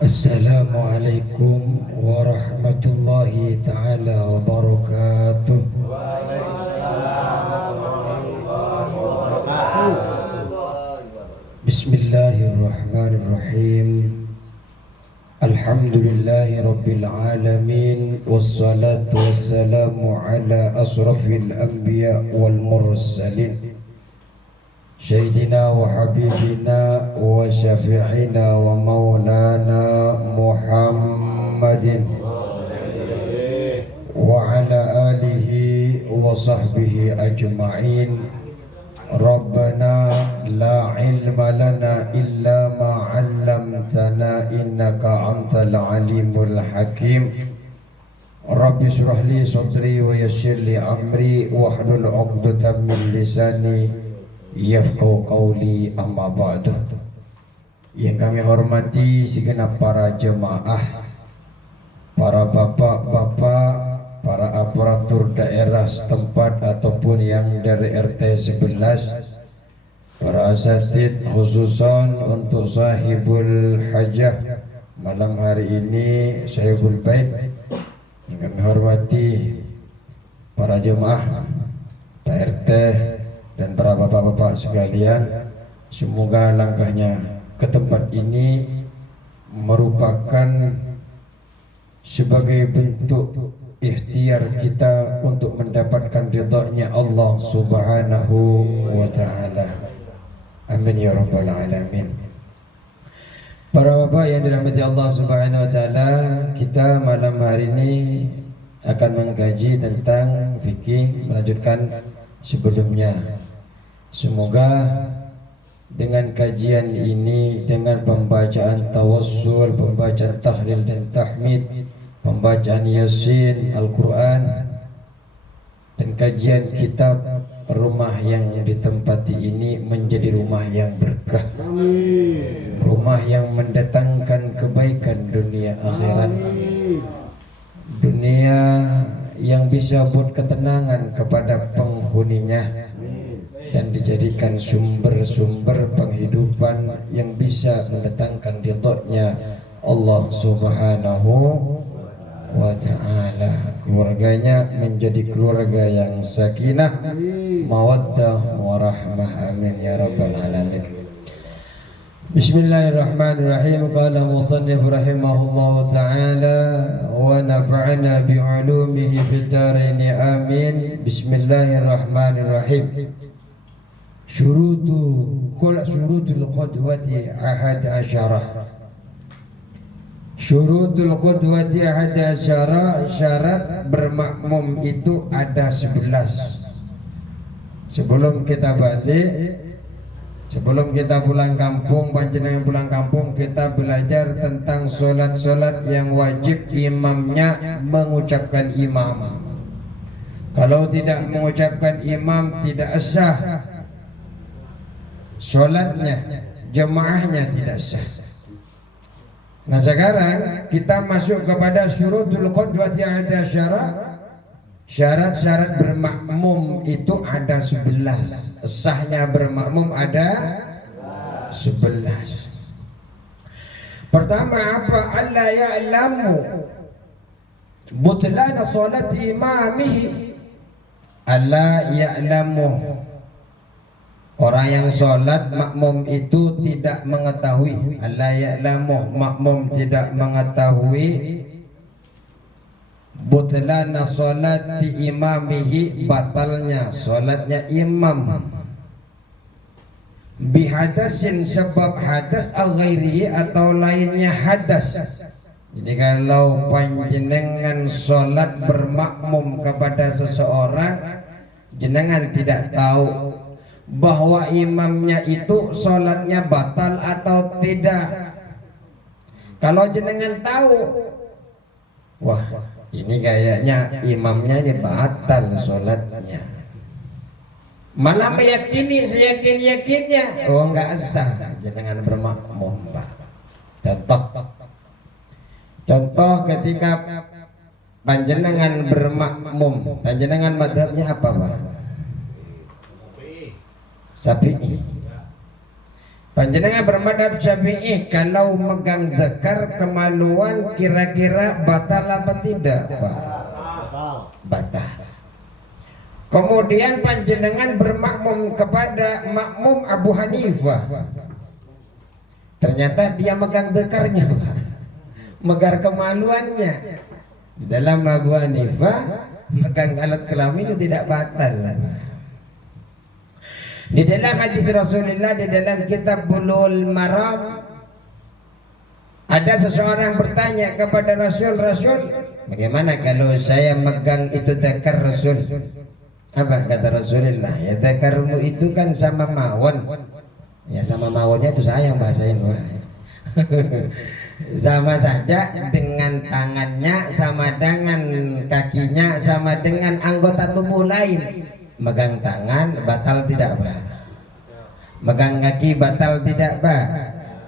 Assalamualaikum warahmatullahi taala wabarakatuh. Bismillahirrahmanirrahim. Alhamdulillahi rabbil alamin, wassalatu wassalamu ala asrafil anbiya wal mursalin, Sayyidina wa habibina wa syafi'ina wa maulana Muhammadin wa ala alihi wa sahbihi ajma'in. Rabbana la ilma lana illa ma 'allamtana innaka antal alimul hakim. Rabbi shrah li sadri wa yassir li amri wahlul 'uqdatam min lisani yafqahu qawli, amma ba'du. Yang kami hormati segenap para jemaah, para bapak-bapak, para aparatur daerah setempat ataupun yang dari RT 11, para asatid, khususan untuk sahibul hajah malam hari ini, sahibul bait. Yang kami hormati para jemaah RT dan para bapak-bapak sekalian, semoga langkahnya ke tempat ini merupakan sebagai bentuk ikhtiar kita untuk mendapatkan ridha-Nya Allah Subhanahu wa taala. Amin ya rabbal alamin. Para bapak yang dirahmati Allah Subhanahu wa taala, kita malam hari ini akan mengkaji tentang fikih, melanjutkan sebelumnya. Semoga dengan kajian ini, dengan pembacaan tawassul, pembacaan tahlil dan tahmid, pembacaan Yasin, Al-Quran, dan kajian kitab rumah yang ditempati ini menjadi rumah yang berkah, rumah yang mendatangkan kebaikan dunia akhirat, dunia yang bisa buat ketenangan kepada penghuninya, dan dijadikan sumber-sumber penghidupan yang bisa mendatangkan ridha-Nya Allah Subhanahu wa ta'ala. Keluarganya menjadi keluarga yang sakinah, mawaddah, warahmah. Amin ya rabbal alamin. Bismillahirrahmanirrahim. Qala musannif rahimahullahu ta'ala wa nafa'ana bi'ulumihi fid dharain amin. Bismillahirrahmanirrahim. Syurutul qudwati ahad asyarah. Syurutul qudwati ahad asyarah, syarat bermakmum itu ada 11. Sebelum kita balik, sebelum kita pulang kampung, panjenengan pulang kampung, kita belajar tentang solat-solat yang wajib imamnya mengucapkan imam. Kalau tidak mengucapkan imam tidak sah solatnya, jemaahnya tidak sah. Nah sekarang kita masuk kepada syurutul qudwati ada syarat-syarat bermakmum itu ada 11. Sahnya bermakmum ada 11. Pertama apa? Alla ya'lamu butlana salati imamihi. Alla ya'lamu, orang yang sholat makmum itu tidak mengetahui. Alla ya'lamu, makmum tidak mengetahui butlana sholati imamihi, batalnya sholatnya imam, bihadasin, sebab hadas, al-ghairihi, atau lainnya hadas. Jadi kalau panjenengan sholat bermakmum kepada seseorang, jenengan tidak tahu bahwa imamnya itu sholatnya batal atau tidak. Kalau jenengan tahu, wah ini kayaknya imamnya ini batal sholatnya, malah meyakini seyakin-yakinnya, oh enggak sah jenengan bermakmum, Pak. Contoh ketika panjenengan bermakmum, panjenengan madhabnya apa, Pak? Syafi'i. Panjenengan bermadhab Syafi'i kalau megang dzakar kemaluan kira-kira batal apa tidak, Pak? Batal. Kemudian panjenengan bermakmum kepada makmum Abu Hanifah. Ternyata dia megang dzakarnya, Pak. Megang kemaluannya. Di dalam Abu Hanifah megang alat kelamin itu tidak batal. Di dalam hadis Rasulullah di dalam kitab Bulughul Maram ada seseorang bertanya kepada Rasul, bagaimana kalau saya megang itu dzakar Rasul? Apa kata Rasulullah? Ya dzakarmu itu kan sama mawon. Ya sama mawonnya itu sayang bahasain, Pak. Sama saja dengan tangannya, sama dengan kakinya, sama dengan anggota tubuh lain. Megang tangan batal tidak, Pak? Megang kaki batal tidak, Pak?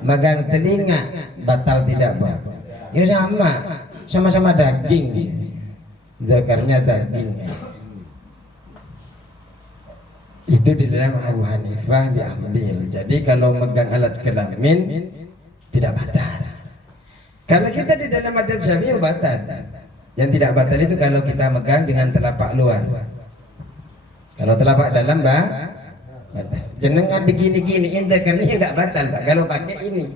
Megang telinga batal tidak, Pak? Ya sama-sama daging. Dzakarnya daging. Itu di dalam Abu Hanifah diambil. Jadi kalau megang alat kelamin tidak batal. Karena kita di dalam mazhab Syafi'i batal. Yang tidak batal itu kalau kita megang dengan telapak luar. Kalau telapak dalam, Pak, batal. Jenengan begini-gini, karena nggak batal, Pak. Kalau pakai ini,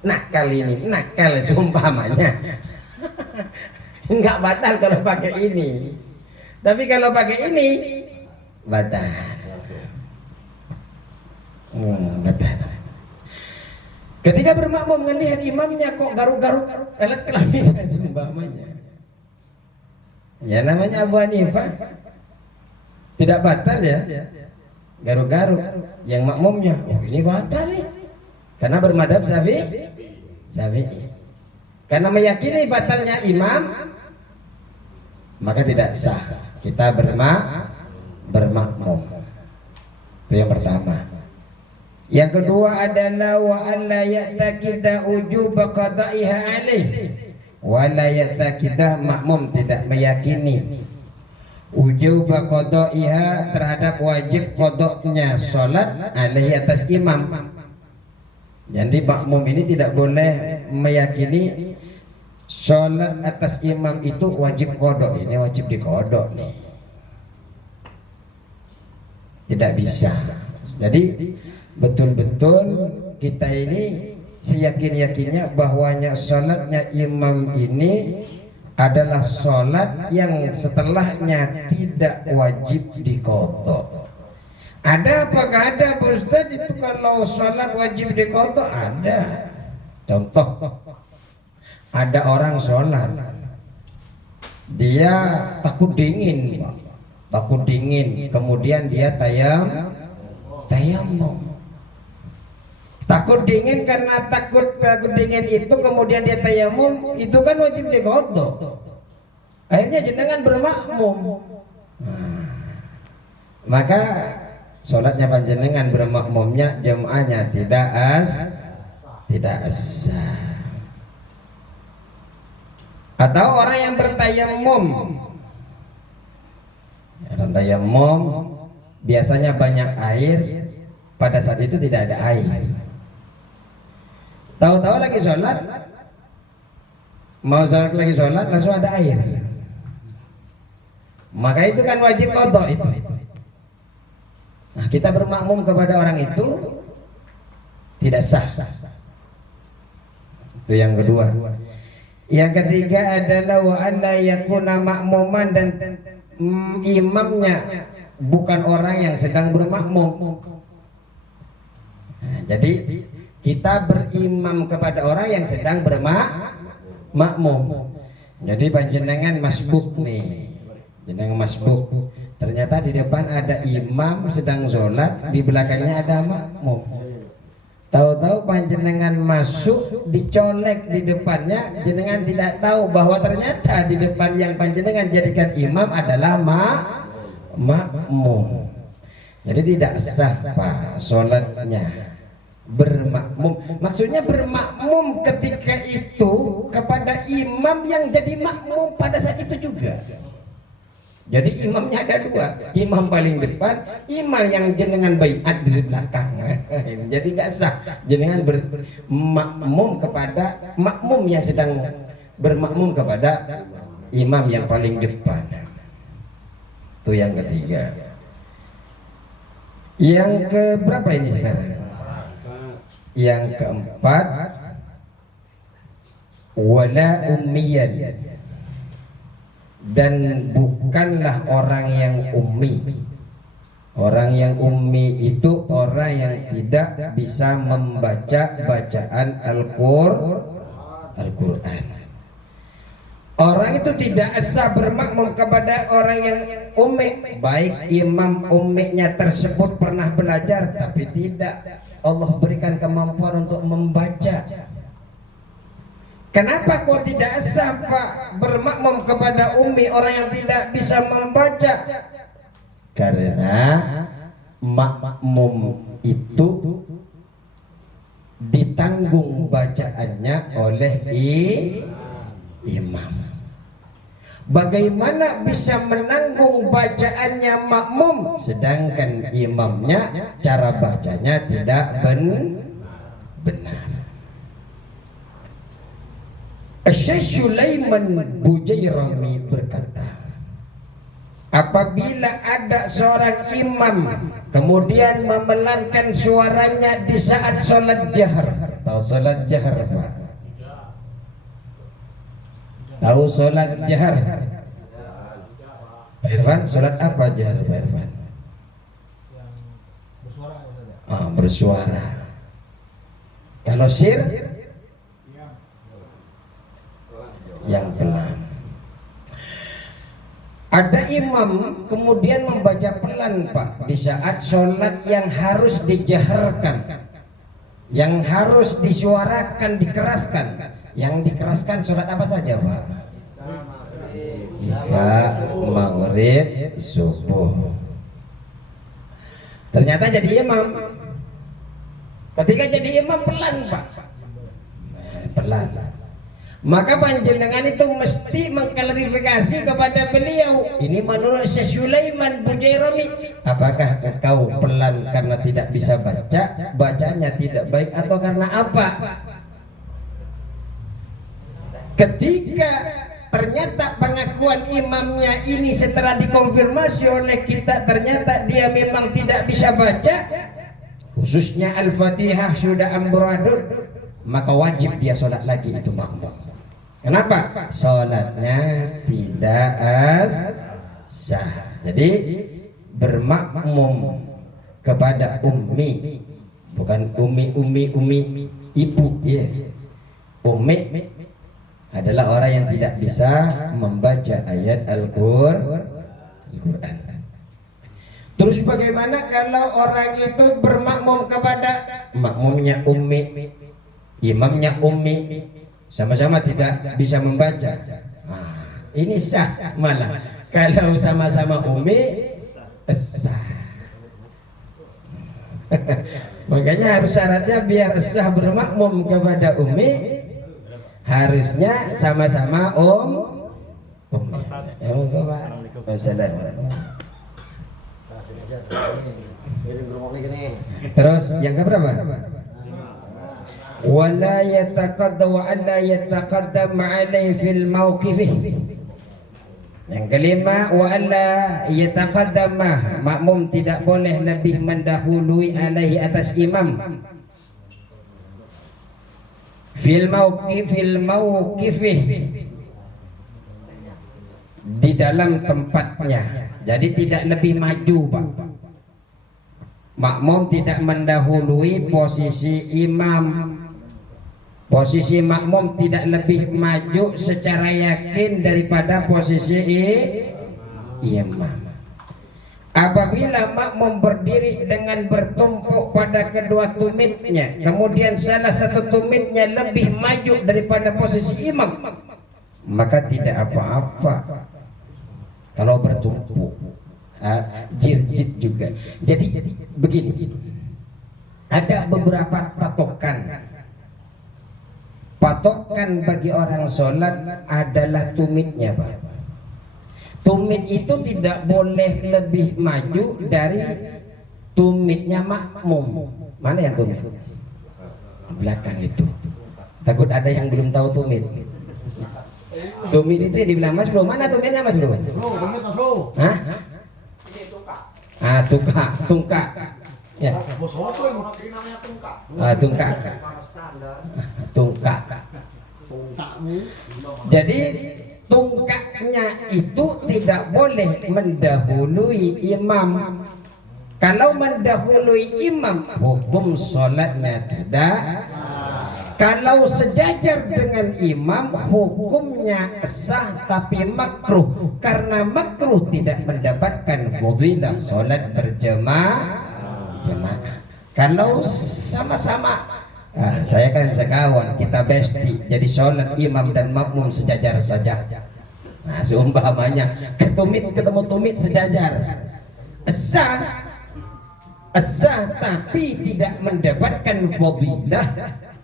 nakal seumpamanya, nggak batal kalau pakai ini. Tapi kalau pakai ini, batal. Batal. Ketika bermakmum melihat imamnya kok garuk-garuk alat kelamin seumpamanya, ya namanya Abu Hanifah. Tidak batal ya, garuk-garuk yang makmumnya. Oh ini batal nih, karena bermadhab Syafi'i. Karena meyakini batalnya imam, maka tidak sah kita bermakmum. Itu yang pertama. Yang kedua adalah wa alla ya'taqida ujub qada'iha alaih. Wa la ya'taqida makmum tidak meyakini ujub qada'iha terhadap wajib qadanya salat alaihi atas imam. Jadi makmum ini tidak boleh meyakini salat atas imam itu wajib qada. Ini wajib diqada nih. Tidak bisa. Jadi betul-betul kita ini seyakin-yakinnya bahwanya salatnya imam ini adalah sholat yang setelahnya tidak wajib diqadha. Ada apakah ada, Pak Ustaz, itu kalau sholat wajib diqadha? Ada. Contoh, ada orang sholat, dia takut dingin, kemudian dia tayamum. Takut dingin, karena takut dingin itu kemudian dia tayamum, itu kan wajib diqadha. Akhirnya jenengan bermakmum. Maka sholatnya panjenengan bermakmumnya jamaahnya tidak sah. Atau orang yang bertayamum. Orang tayamum biasanya banyak air, pada saat itu tidak ada air. Tahu-tahu lagi sholat, mau sholat lagi sholat langsung ada air. Maka itu kan wajib qadha itu. Nah, kita bermakmum kepada orang itu tidak sah. Itu yang kedua. Yang ketiga adalah wa alla yakuna makmuman, dan imamnya bukan orang yang sedang bermakmum. Nah, jadi kita berimam kepada orang yang sedang bermakmum. Jadi panjenengan masbuk nih, jenengan masbuk. Ternyata di depan ada imam sedang sholat, di belakangnya ada makmum. Tahu-tahu panjenengan masuk, dicolek di depannya, jenengan tidak tahu bahwa ternyata di depan yang panjenengan jadikan imam adalah makmum. Jadi tidak sah, Pak, sholatnya. Bermakmum, maksudnya bermakmum ketika itu kepada imam yang jadi makmum pada saat itu juga. Jadi imamnya ada dua, imam paling depan, imam yang jenengan baiat di belakang. Jadi nggak sah jenengan bermakmum kepada makmum yang sedang bermakmum kepada imam yang paling depan. Itu yang ketiga. Yang ke berapa ini sekarang? Yang keempat, wala ummiyan, dan bukanlah orang yang ummi. Orang yang ummi itu orang yang tidak bisa membaca bacaan Al-Quran. Orang itu tidak sah bermakmum kepada orang yang ummi, baik imam umminya tersebut pernah belajar tapi tidak Allah berikan kemampuan untuk membaca. Kenapa kok tidak sah Pak bermakmum kepada ummi orang yang tidak bisa membaca? Karena makmum itu ditanggung bacaannya oleh imam. Bagaimana bisa menanggung bacaannya makmum sedangkan imamnya cara bacanya tidak benar? Syekh Sulaiman Bujairami berkata, apabila ada seorang imam kemudian memelankan suaranya di saat sholat jahar. Tahu sholat jahar Pak? Tahu sholat jahar? Pak Irfan, sholat apa jahar Pak Irfan? Bersuara. Kalau sir? Yang pelan. Ada imam kemudian membaca pelan Pak di saat sholat yang harus dijaharkan, yang harus disuarakan, dikeraskan. Yang dikeraskan sholat apa saja Pak? Isya, maghrib, subuh. Ternyata jadi imam. Ketika jadi imam pelan Pak, pelan. Maka panjenengan itu mesti mengklarifikasi kepada beliau. Ini menurut Syekh Sulaiman Bujairami, apakah engkau pelan karena tidak bisa baca, bacanya tidak baik, atau karena apa? Ketika ternyata pengakuan imamnya ini setelah dikonfirmasi oleh kita, ternyata dia memang tidak bisa baca, khususnya Al-Fatihah sudah amburadul, maka wajib dia sholat lagi itu makmum. Kenapa? Sholatnya tidak sah. Jadi bermakmum kepada ummi, bukan ummi ibu ya. Ummi adalah orang yang tidak bisa membaca ayat Al-Quran. Terus bagaimana kalau orang itu bermakmum kepada makmumnya ummi, imamnya ummi, sama-sama tidak bisa membaca? Ini sah malah. Kalau sama-sama ummi, sah. Makanya harus syaratnya biar sah bermakmum kepada ummi, harusnya sama-sama ummi. Terus yang keberapa? Wala yataqaddam wa alla yataqaddam alaihi fil mauqifih. Yang kelima, wa alla yataqaddam, makmum tidak boleh lebih mendahului alaihi atas imam fil mauqifih, di dalam tempatnya. Jadi tidak lebih maju Pak. Makmum tidak mendahului posisi imam. Posisi makmum tidak lebih maju secara yakin daripada posisi imam. Apabila makmum berdiri dengan bertumpuk pada kedua tumitnya, kemudian salah satu tumitnya lebih maju daripada posisi imam, maka tidak apa-apa kalau bertumpuk. Jirjit juga. Jadi begini, ada beberapa patokan bagi orang sholat adalah tumitnya Pak. Tumit itu tidak boleh lebih maju dari tumitnya makmum. Mana yang tumit? Belakang itu. Takut ada yang belum tahu tumit. Tumit itu yang dibilang Mas Bro. Mana tumitnya Mas Bro? Hah? Ah, tungkak. Ya. Tungkak. Jadi tungkaknya itu tidak boleh mendahului imam. Kalau mendahului imam, hukum sholatnya tidak. Kalau sejajar dengan imam, hukumnya sah tapi makruh. Karena makruh tidak mendapatkan fadilah sholat berjamaah. Kalau sama-sama, saya kan sekawan, kita besti, jadi sholat imam dan makmum sejajar saja. Nah, seumpamanya ketemu tumit sejajar, sah tapi tidak mendapatkan fadilah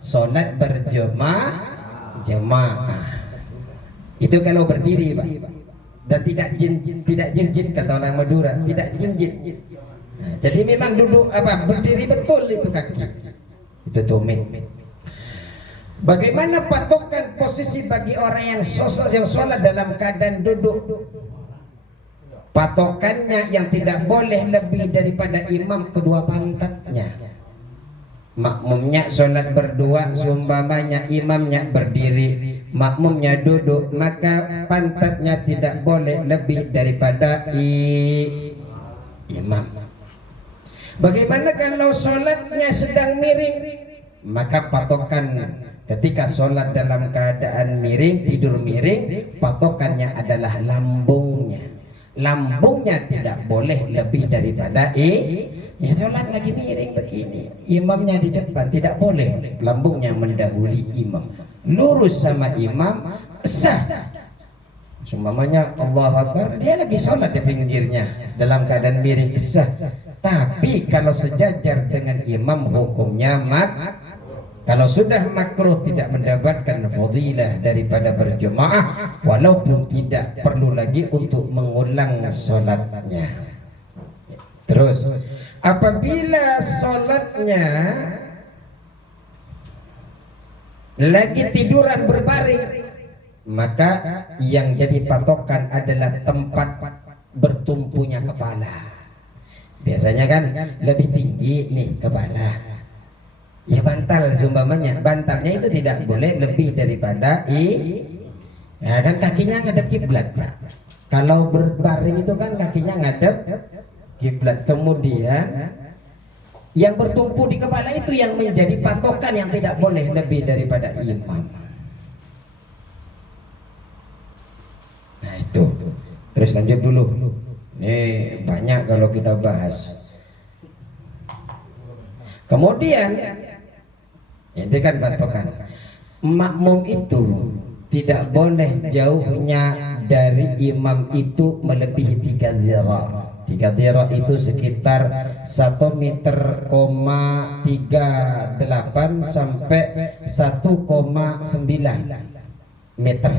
sholat berjamaah. Itu kalau berdiri, Pak, dan tidak jirjit kata orang Madura, tidak jinjit. Nah, jadi memang duduk berdiri betul itu kaki. Itu tumit. Bagaimana patokan posisi bagi orang yang sholat dalam keadaan duduk? Patokannya yang tidak boleh lebih daripada imam kedua pantatnya. Makmumnya sholat berdua, seumpamanya imamnya berdiri, makmumnya duduk, maka pantatnya tidak boleh lebih daripada imam. Bagaimana kalau sholatnya sedang miring? Maka patokan ketika sholat dalam keadaan miring, tidur miring, patokannya adalah lambungnya. Lambungnya tidak boleh lebih daripada ya sholat lagi miring begini, imamnya di depan, tidak boleh lambungnya mendahului imam. Lurus sama imam sah. Semuanya Allahu Akbar, dia lagi sholat di pinggirnya dalam keadaan miring sah. Tapi kalau sejajar dengan imam hukumnya kalau sudah makruh tidak mendapatkan fadilah daripada berjemaah, walaupun tidak perlu lagi untuk mengulang sholatnya. Terus apabila sholatnya lagi tiduran berbaring, maka yang jadi patokan adalah tempat bertumpunya kepala. Biasanya kan lebih tinggi nih kepala. Ya bantal seumpamanya, bantalnya itu tidak boleh lebih daripada ya kan kakinya ngadep kiblat, Pak. Kalau berbaring itu kan kakinya ngadep kiblat. Kemudian yang bertumpu di kepala itu yang menjadi patokan yang tidak boleh lebih daripada imam. Nah itu. Terus lanjut dulu. Ini banyak kalau kita bahas. Kemudian itu kan patokan. Makmum itu tidak boleh jauhnya dari imam itu melebihi 3 dhira'. 3 dhira' itu sekitar 1,38 meter sampai 1,9 meter.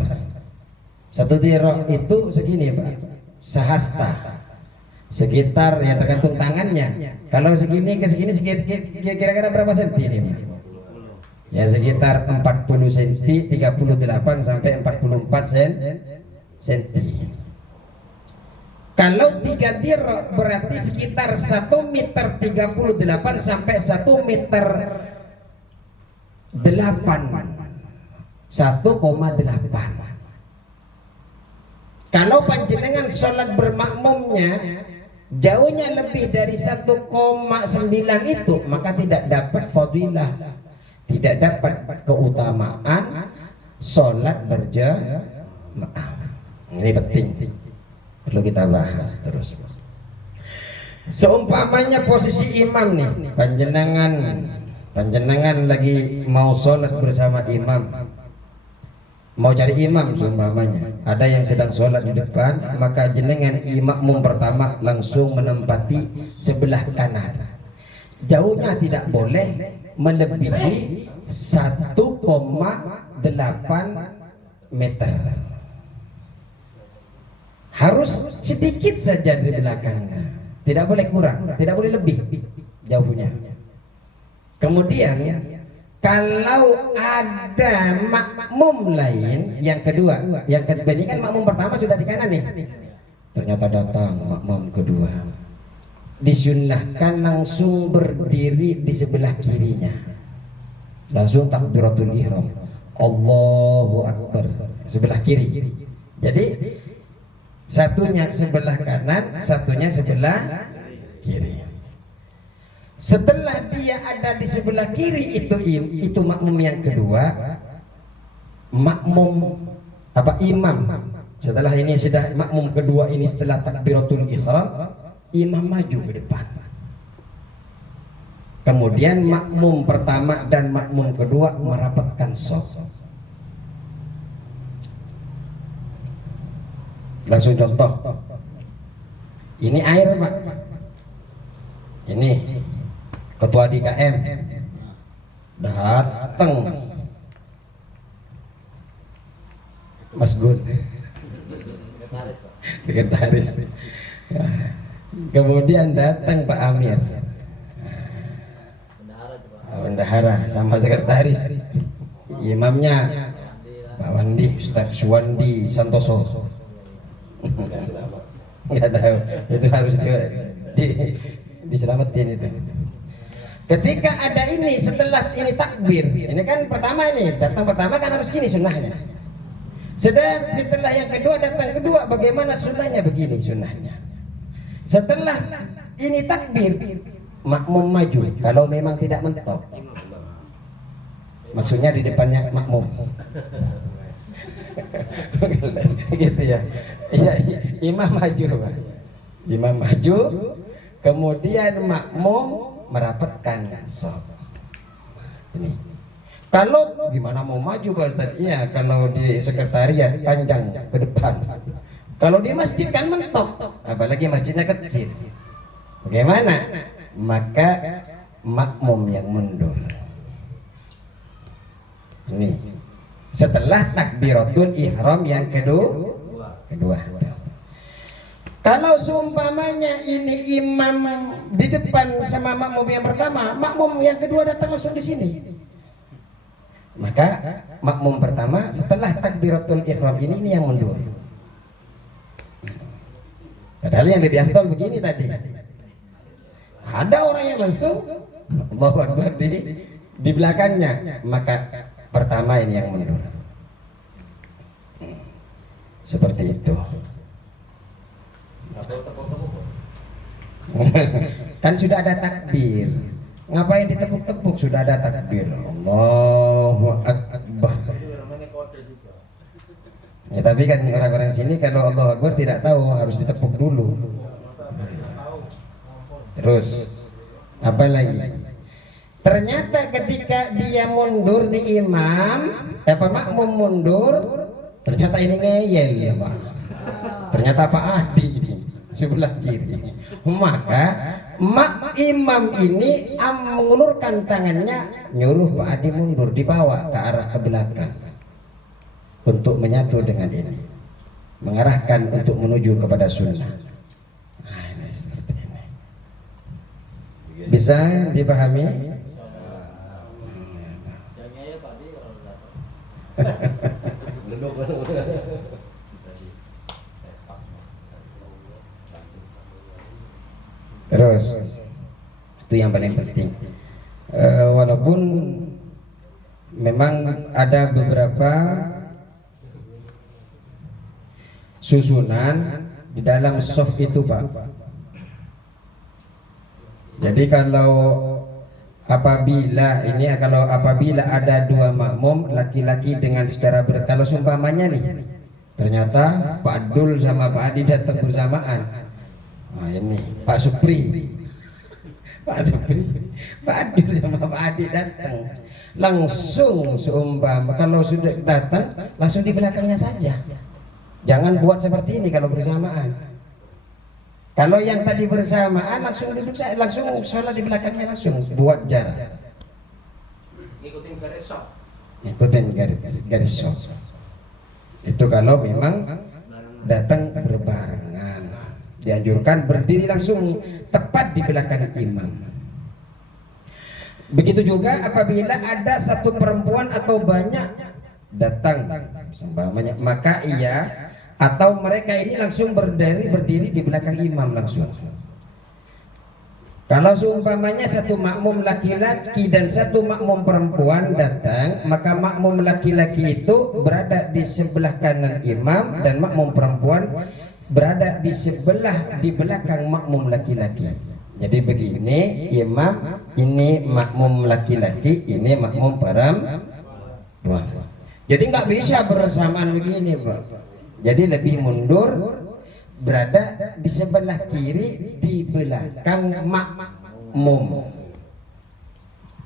1 dhira' itu segini, Pak, sehasta, sekitar ya tergantung tangannya. Kalau segini ke segini kira-kira berapa senti ini, Pak? Ya sekitar 40 cm, 38 sampai 44 cm. Kalau 3 dhira' berarti sekitar 1,38 meter sampai 1,8 meter. 1,8. Kalau panjenengan sholat bermakmumnya jauhnya lebih dari 1,9 itu, maka tidak dapat fadilah, tidak dapat keutamaan sholat berjamaah. Ini penting, perlu kita bahas terus. Seumpamanya posisi imam nih, panjenengan lagi mau sholat bersama imam, mau cari imam seumpamanya, ada yang sedang sholat di depan, maka jenengan imam pertama langsung menempati sebelah kanan. Jauhnya tidak boleh melebihi 1,8 meter. harus sedikit saja di belakangnya, tidak boleh kurang, tidak boleh lebih jauhnya. Kemudian kalau ada makmum lain yang kedua ini kan makmum pertama sudah di kanan nih, ternyata datang makmum kedua, disunnahkan langsung berdiri di sebelah kirinya, langsung takbiratul ihram, Allahu Akbar, sebelah kiri. Jadi satunya sebelah kanan, satunya sebelah kiri. Setelah dia ada di sebelah kiri itu makmum yang kedua, imam. Setelah ini sudah makmum kedua ini, setelah takbiratul ihram, imam maju ke depan. Kemudian makmum pertama dan makmum kedua merapatkan shaf. Langsung contoh. Ini air, Pak. Ini ketua DKM datang, Mas Gun, sekretaris. Kemudian datang Pak Amir, bendahara sama sekretaris. Imamnya Pak Wandi, Ustaz Suwandi Santoso. Nggak tahu, itu harus diselamatin itu. Ketika ada ini, setelah ini takbir, ini kan pertama, ini datang pertama kan harus gini sunnahnya. Setelah yang kedua datang kedua, bagaimana sunnahnya? Begini sunnahnya. Setelah ini takbir, makmum maju kalau memang tidak mentok, maksudnya di depannya makmum. Gitu ya. Iya, imam maju, Pak. Imam maju, kemudian makmum merapatkan shaf. Ini. Kalau gimana mau maju, Pak Ustaz? Iya, kalau di sekretariat panjang ke depan. Kalau di masjid kan mentok, apalagi masjidnya kecil. Bagaimana? Maka makmum yang mundur. Ini. Setelah takbiratul ihram yang kedua. Kalau seumpamanya ini imam di depan sama makmum yang pertama, makmum yang kedua datang langsung di sini, maka makmum pertama setelah takbiratul ihram ini yang mundur. Padahal yang lebih afdal begini tadi. Ada orang yang langsung Allahu Akbar di belakangnya, maka pertama ini yang mundur. Seperti itu. Kan sudah ada takbir, ngapain ditepuk-tepuk? Sudah ada takbir, Allahu Akbar. Ya, tapi kan orang-orang sini kalau Allahu Akbar tidak tahu, harus ditepuk dulu. Terus apa lagi? Ternyata ketika dia mundur di imam, makmum mundur, ternyata ini ngeyel ya, Pak. Ternyata Pak Adi sebelah kiri, maka imam ini mengulurkan tangannya, nyuruh Pak Adi mundur, dibawa ke arah ke belakang untuk menyatu dengan ini, mengarahkan untuk menuju kepada sunnah. Nah, ini seperti ini. Bisa dipahami? Terus itu yang paling penting. Walaupun memang ada beberapa susunan di dalam shaf itu, Pak. Jadi kalau apabila ada dua makmum laki-laki dengan secara kalau seumpamanya nih, ternyata Pak Abdul sama Pak Adi datang bersamaan. Nah, ini Pak Supri, Pak Adil sama Pak Adi datang, langsung seumpama kalau sudah datang langsung di belakangnya saja. Jangan buat seperti ini kalau bersamaan. Kalau yang tadi bersamaan langsung duduk, langsung sholat di belakangnya, langsung buat jarak. Ikutin garis shot. Itu kalau memang datang berbarengan. Dianjurkan berdiri langsung tepat di belakang imam. Begitu juga apabila ada satu perempuan atau banyak datang seumpamanya, maka ia atau mereka ini langsung berdiri di belakang imam langsung. Kalau seumpamanya satu makmum laki-laki dan satu makmum perempuan datang, maka makmum laki-laki itu berada di sebelah kanan imam dan makmum perempuan berada di belakang makmum laki-laki. Jadi begini, imam ini makmum laki-laki, ini makmum perempuan. Jadi nggak bisa bersamaan begini, Pak. Jadi lebih mundur, berada di sebelah kiri di belakang makmum.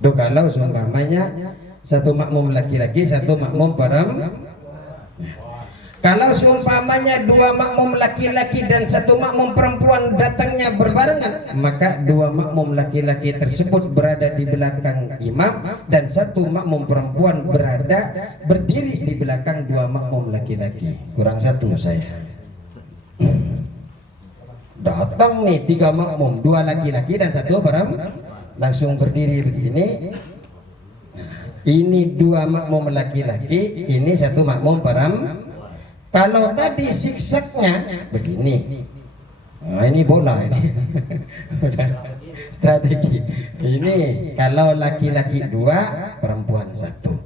Tuh kalau seumpamanya satu makmum laki-laki, satu makmum perempuan. Kalau seumpamanya dua makmum laki-laki dan satu makmum perempuan datangnya berbarengan, maka dua makmum laki-laki tersebut berada di belakang imam dan satu makmum perempuan berdiri di belakang dua makmum laki-laki. Kurang satu saya. Datang nih tiga makmum, dua laki-laki dan satu perempuan, langsung berdiri begini. Ini dua makmum laki-laki, ini satu makmum perempuan. Kalau tadi siksaknya begini, nah ini bola ini, strategi. Ini kalau laki-laki dua, perempuan satu,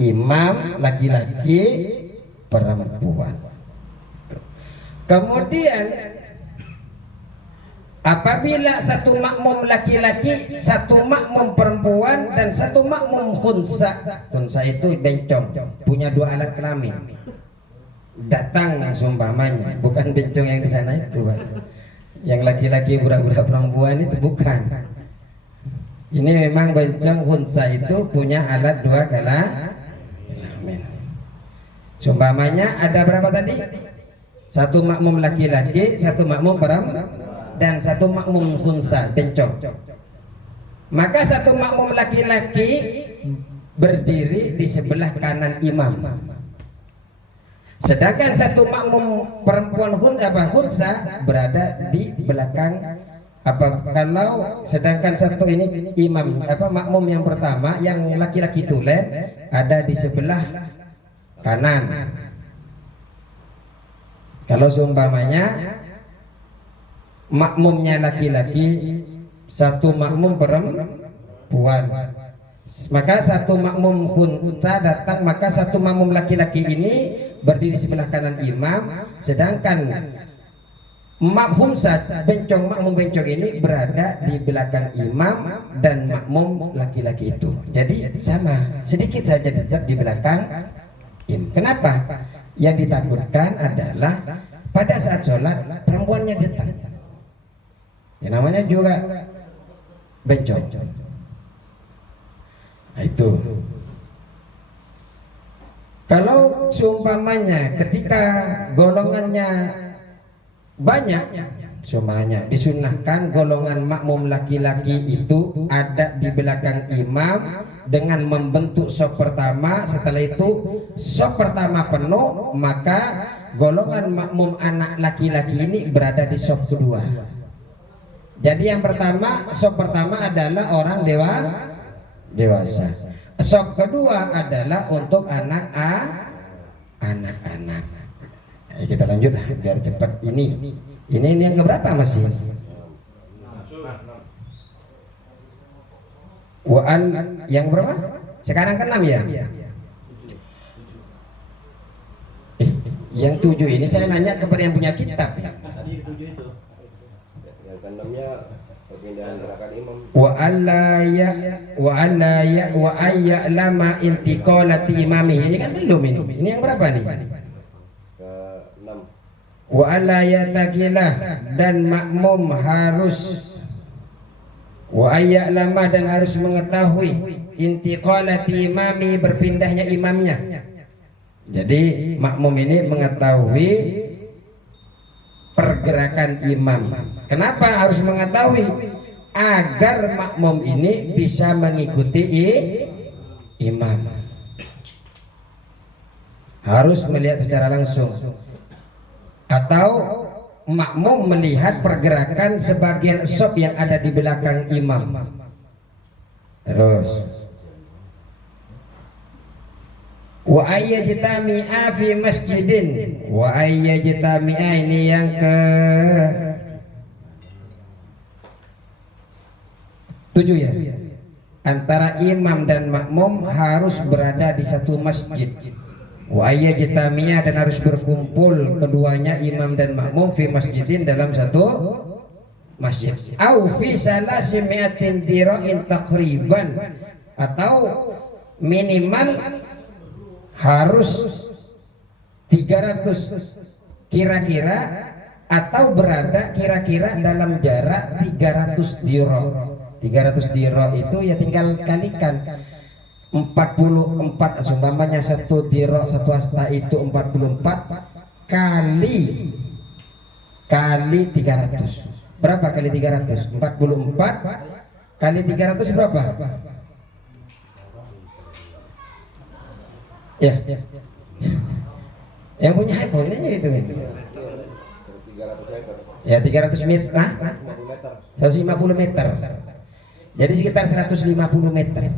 imam laki-laki, perempuan. Kemudian apabila satu makmum laki-laki, satu makmum perempuan dan satu makmum khunsa itu bencong, punya dua alat kelamin. Datang seumpamanya, bukan bencong yang di sana itu, Pak. Yang laki-laki budak-budak perempuan itu bukan. Ini memang bencong khunsa itu punya alat dua kelamin. Seumpamanya ada berapa tadi? Satu makmum laki-laki, satu makmum perempuan dan satu makmum khunsa bencong. Maka satu makmum laki-laki berdiri di sebelah kanan imam. Sedangkan satu makmum perempuan khunsa berada di belakang kalau sedangkan satu ini imam makmum yang pertama yang laki-laki tulen ada di sebelah kanan. Kalau seumpamanya makmumnya laki-laki, satu makmum perempuan, maka satu makmum khunsa datang, maka satu makmum laki-laki ini berdiri sebelah kanan imam, sedangkan makmum bencong ini berada di belakang imam dan makmum laki-laki itu. Jadi sama, sedikit saja tetap di belakang imam. Kenapa? Yang ditakutkan adalah pada saat sholat perempuannya datang, yang namanya juga bencong. Nah itu. Kalau seumpamanya ketika golongannya banyak, seumpamanya disunnahkan golongan makmum laki-laki itu ada di belakang imam dengan membentuk shop pertama. Setelah itu shop pertama penuh, maka golongan makmum anak laki-laki ini berada di shop kedua. Jadi yang pertama, shop pertama adalah orang dewasa. Shop kedua adalah untuk anak-anak. Kita lanjut biar cepat. Ini yang keberapa masih? Yang berapa? Sekarang ke-6 ya? Yang 7 ini saya nanya kepada yang punya kitab. Tadi 7 itu. Yang ke-6-nya perpindahan gerakan imam. Wa ayya'lama intiqalati imami. Ini kan belum ini. Ini yang berapa nih? Ke-6. Wa alla yataqilah, dan makmum harus dan harus mengetahui intiqalati imami, berpindahnya imamnya. Jadi makmum ini mengetahui pergerakan imam. Kenapa harus mengetahui? Agar makmum ini bisa mengikuti imam. Harus melihat secara langsung. atau makmum melihat pergerakan sebagian sop yang ada di belakang imam. Terus wa ayyajtami'a fi masjidin, wa ayyajtami'a ini yang ke 7 ya. Antara imam dan makmum harus berada di satu masjid. Wa ayyajtami'a dan harus berkumpul keduanya imam dan makmum fi masjidin dalam satu masjid. Au fi salasimi'atin dira'in taqriban, atau minimal harus 300 kira-kira, atau berada kira-kira dalam jarak 300 diro. 300 diro itu ya tinggal kalikan 44, seumpamanya satu diro satu hasta itu 44 kali 300. Berapa kali 300? 44 kali 300 berapa? Ya. Yang punya handphone aja gitu. 300 meter. Ya 300 meter. Nah, 150 meter. Jadi sekitar 150 meter.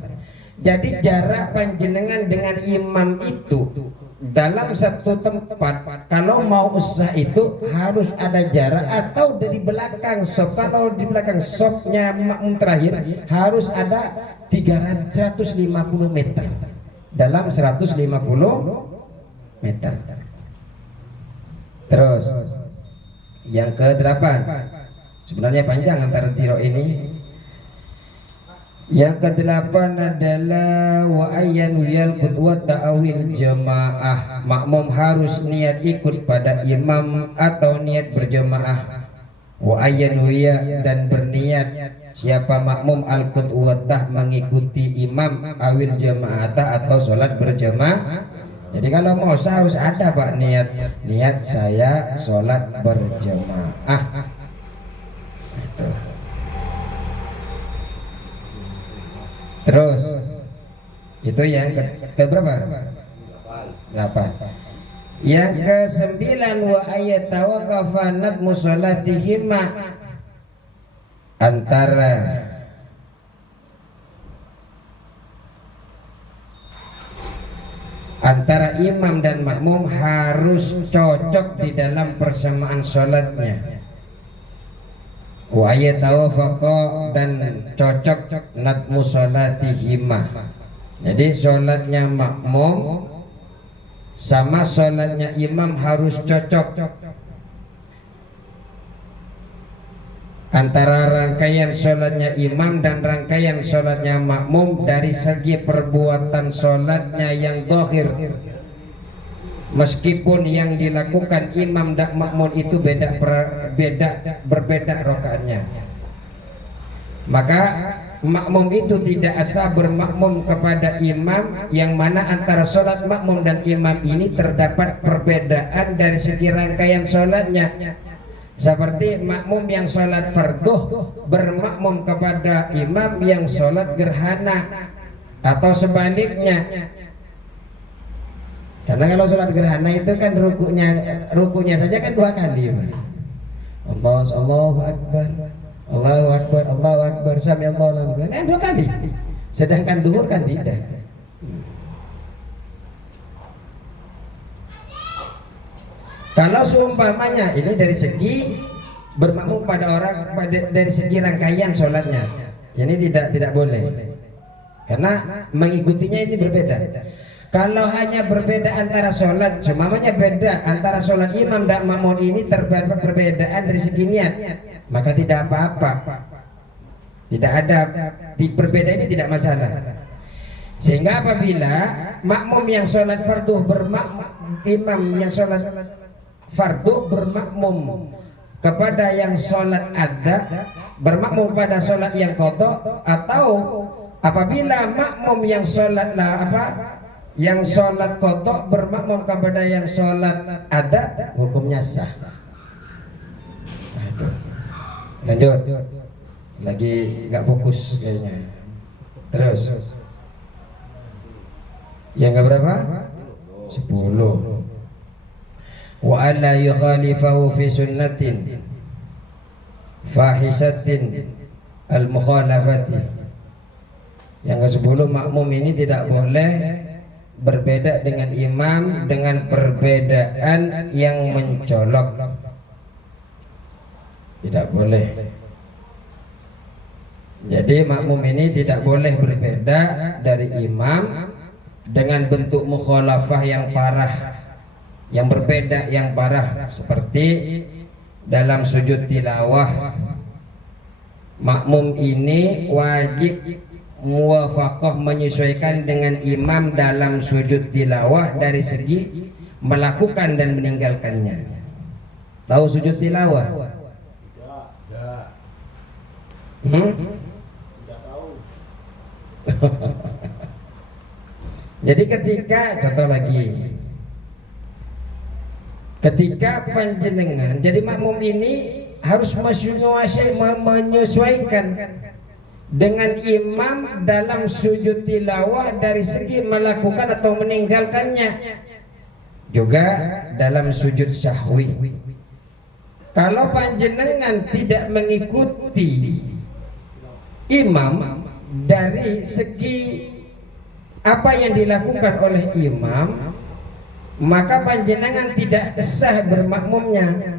Jadi jarak panjenengan dengan imam itu dalam satu tempat, kalau mau usah itu harus ada jarak, atau dari belakang sop. Kalau di belakang sopnya makmum terakhir harus ada 150 meter. Dalam 150 meter. Terus yang ke-8, sebenarnya panjang antara tiro ini. Yang ke-8 adalah wa ayyanuyal qudwa ta'awil jamaah. Makmum harus niat ikut pada imam atau niat berjamaah. Wa ayyanuya dan berniat siapa makmum al-qudwatah mengikuti imam awil jamaatah atau sholat berjamaah. Jadi kalau mau harus ada Pak niat saya sholat berjamaah. Itu. Terus itu yang ke berapa? 8. Yang ke-9 wa ayatawaqafa nadmu sholatihima, antara imam dan makmum harus cocok di dalam persamaan sholatnya. Wa yatawafaqa dan cocok nadmu sholatihima. Jadi sholatnya makmum sama sholatnya imam harus cocok. Antara rangkaian sholatnya imam dan rangkaian sholatnya makmum dari segi perbuatan sholatnya yang dohir. Meskipun yang dilakukan imam dan makmum itu berbeda rakaatnya, maka makmum itu tidak asa bermakmum kepada imam, yang mana antara sholat makmum dan imam ini terdapat perbedaan dari segi rangkaian sholatnya. Seperti makmum yang sholat farduh bermakmum kepada imam yang sholat gerhana, atau sebaliknya. Karena kalau sholat gerhana itu kan rukunya saja kan 2 kali. Allahu Akbar, Allahu Akbar, Allahu Akbar, sami Allahu liman hamidah, 2 kali. Sedangkan duhur kan tidak. Kalau seumpamanya ini dari segi bermakmum pada orang, dari segi rangkaian sholatnya, ini tidak boleh, karena mengikutinya ini berbeda. Kalau hanya berbeda antara sholat, seumpamanya beda antara sholat imam dan makmum ini terdapat perbedaan dari segi niat, maka tidak apa-apa, tidak ada perbedaan ini, tidak masalah. Sehingga apabila makmum yang sholat fardu imam yang sholat fardu bermakmum kepada yang sholat adha, bermakmum pada sholat yang qadha, atau apabila makmum yang sholat yang sholat qadha bermakmum kepada yang sholat adha, hukumnya sah. Lanjut, lagi nggak fokus kayaknya. Terus yang ke berapa? 10. wa alla yukhalifahu fi sunnatin fahisatin al-mukhalafati. Yang ke-10, makmum ini tidak boleh berbeda dengan imam dengan perbedaan yang mencolok. Tidak boleh. Jadi makmum ini tidak boleh berbeda dari imam dengan bentuk mukhalafah yang parah, yang berbeda yang parah, seperti dalam sujud tilawah. Makmum ini wajib muwafaqah, menyesuaikan dengan imam dalam sujud tilawah dari segi melakukan dan meninggalkannya. Tahu sujud tilawah? Tidak tahu. Jadi ketika, contoh lagi, ketika panjenengan, jadi makmum ini harus menyesuaikan dengan imam dalam sujud tilawah dari segi melakukan atau meninggalkannya, juga dalam sujud sahwi. Kalau panjenengan tidak mengikuti imam dari segi apa yang dilakukan oleh imam, maka panjenengan tidak sah bermakmumnya.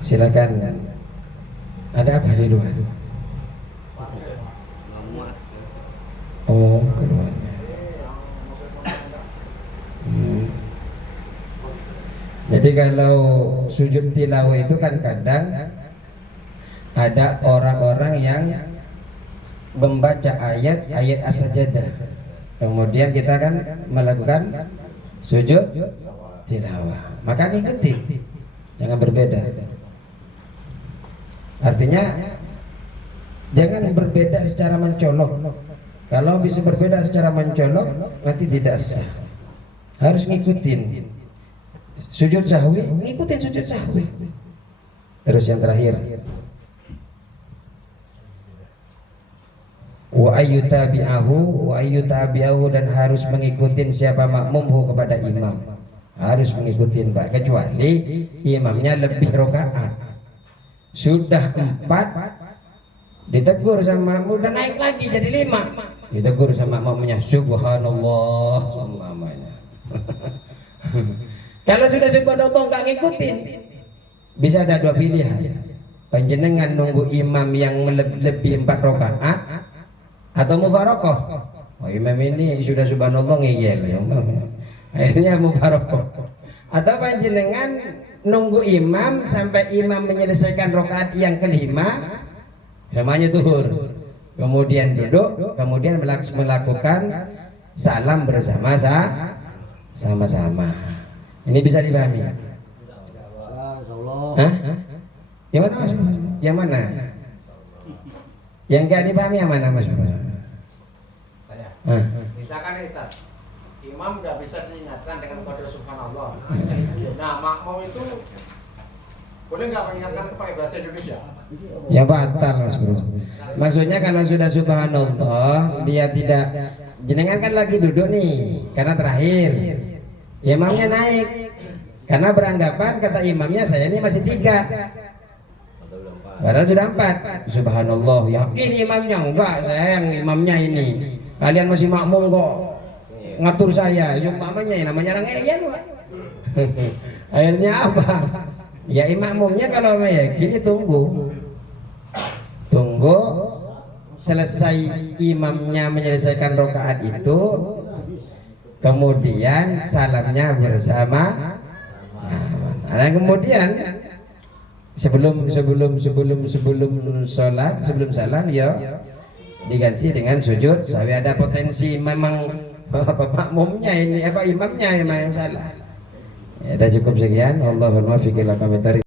Silakan. Ada apa di luar? Oh, keluar. Jadi kalau sujud tilawah itu kan kadang ada orang-orang yang membaca ayat as-sajadah, kemudian kita kan melakukan sujud tilawah, maka ngikuti, jangan berbeda. Artinya jangan berbeda secara mencolok. Kalau bisa berbeda secara mencolok nanti tidak sah. Harus ngikutin sujud sahwi, ngikutin sujud sahwi. Terus yang terakhir, wa ayyutabi'ahu, dan harus mengikutin siapa makmumhu kepada imam. Harus mengikutin, Pak, kecuali imamnya lebih rakaat. Sudah 4 ditegur sama makmum, dan naik lagi jadi 5, ditegur sama makmumnya subhanallah semuanya. Kalau sudah subhanallah nggak ngikutin, bisa ada 2 pilihan. Panjenengan nunggu imam yang lebih 4 rakaat atau mufarokoh. Oh, imam ini sudah subhanallah ngeyel, akhirnya mufarokoh. Atau panjenengan nunggu imam sampai imam menyelesaikan rakaat yang kelima, semuanya zuhur, kemudian duduk, kemudian melakukan salam bersama-sama. Ini bisa dipahami? Hah? Yang mana Mas? Yang mana? Yang gak dipahami yang mana Mas? Saya. Misalkan itu imam tidak bisa diingatkan dengan kode subhanallah. Nah, makmum itu boleh nggak mengingatkan pakai bahasa Indonesia? Ya batal Mas Bro. Maksudnya kalau sudah subhanallah, dia tidak, jenengan kan lagi duduk nih karena terakhir, imamnya naik karena beranggapan kata imamnya saya ini masih 3, padahal sudah 4. Subhanallah, yakin imamnya? Enggak, saya yang imamnya ini, kalian masih makmum kok ngatur saya, umpamanya yang namanya orang ngeyel. Akhirnya apa? Ya makmumnya kalau meyakini tunggu selesai imamnya menyelesaikan rakaat itu, kemudian salamnya bersama. Nah, kemudian sebelum sholat, sebelum salam ya diganti dengan sujud sahwi. Ada potensi memang makmumnya ini imamnya yang salah. Ya, udah cukup sekian. Allahumma fiqh ila komentar.